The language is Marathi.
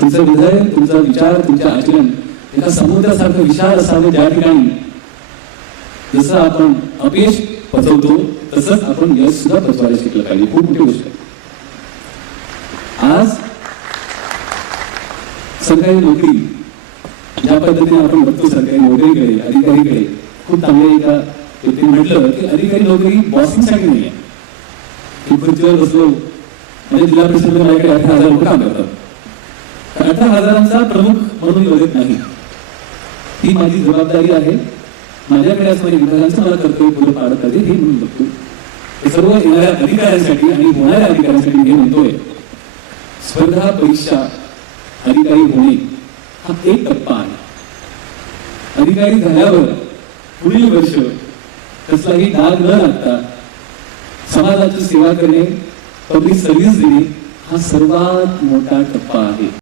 तुमचं हृदय, तुमचा विचार, तुमचं आचरण एका समुद्रासारखं विशाल असावं, ज्या ठिकाणी जसं आपण अपयश पचवतो तसंच आपण यश सुद्धा पचवायला शिकलं पाहिजे. खूप मोठी गोष्ट आहे. आज सरकारी नोकरी ज्या पद्धतीने आपण बघतो, सरकारी नोकरीकडे, अधिकारीकडे खूप चांगले एका व्यक्तीने म्हटलं की अधिकारी नोकरी बॉसिंगसाठी नाही आहे की खुर्चीवर बसलो म्हणजे जिल्हा परिषदेमध्ये माझ्याकडे 18,000 लोक काम करतात, 18,000चा प्रमुख म्हणून योजित नाही. ही माझी जबाबदारी आहे. माझ्याकडे असणाऱ्या विभागांचं मला कर्तव्य पूर्ण पार करते हे म्हणून बघतो. हे सर्व येणाऱ्या अधिकाऱ्यांसाठी आणि होणाऱ्या अधिकाऱ्यांसाठी हे म्हणतोय, स्पर्धा परीक्षा अधिकारी होणे हा एक टप्पा आहे. अधिकारी झाल्यावर पुढील वर्ष कसलाही डाग न लागता समाजाची सेवा करणे, पब्लिक सर्व्हिस देणे हा सर्वात मोठा टप्पा आहे.